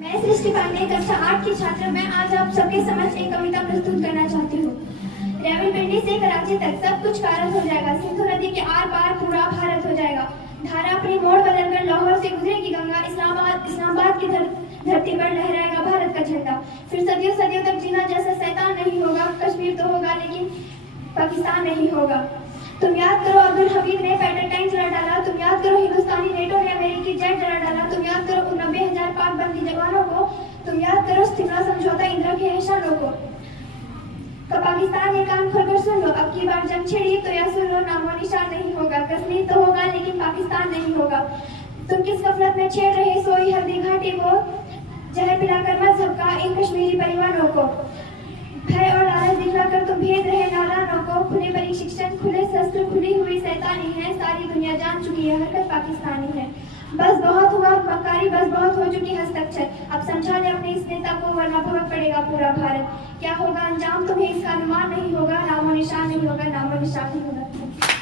मैं सृष्टि पांडे कक्षा 8 की छात्र। मैं आज आप सबके समक्ष एक कविता प्रस्तुत करना चाहती हूँ। रावलपिंडी से कराची तक सब कुछ कारत हो जाएगा, सिंधु नदी के आर पार पूरा भारत हो जाएगा। धारा अपनी मोड़ बदलकर लाहौर से गुजरेगी गंगा, इस्लामाबाद की धरती पर लहराएगा भारत का झंडा। फिर सदियों सदियों तक जीना जैसा शैतान नहीं होगा, कश्मीर तो होगा लेकिन पाकिस्तान नहीं होगा। तुम याद करो अब्दुल हमीद ने फाइटर टैंक जला डाला, तुम याद करो हिंदुस्तानी नेटो ने अमेरिकी जेट जला डाला, तुम याद करो 90,000 पाक बंदी जवानों को, तुम याद करो सिमला समझौता इंदिरा के एहसानों को। तो पाकिस्तान ये कान खोलकर सुन लो, अब की बार जंग छिड़ी तो या सुन लो, नामो निशान नहीं होगा। कश्मीर तो होगा लेकिन पाकिस्तान नहीं होगा। तुम किस गफलत में छेड़ रहे सोई हल्दी घाटी को, जहर पिलाकर मजहब का इन कश्मीरी परिवारों को। भय और लालच दिखलाकर तुम भेज रहे नौरानों को, खुले परीक्षण खुले शस्त्र खुली हुई शैतानी है, सारी दुनिया जान चुकी है हरकत पाकिस्तानी है। बस बहुत हुआ मक्कारी, बस बहुत हो चुकी हस्ताक्षर, अब समझा ले अपने इस नेता को वरना भड़क पड़ेगा पूरा भारत। क्या होगा अंजाम तुम्हें इसका अनुमान नहीं होगा, नामो निशान नहीं होगा, नामो निशान नहीं होगा।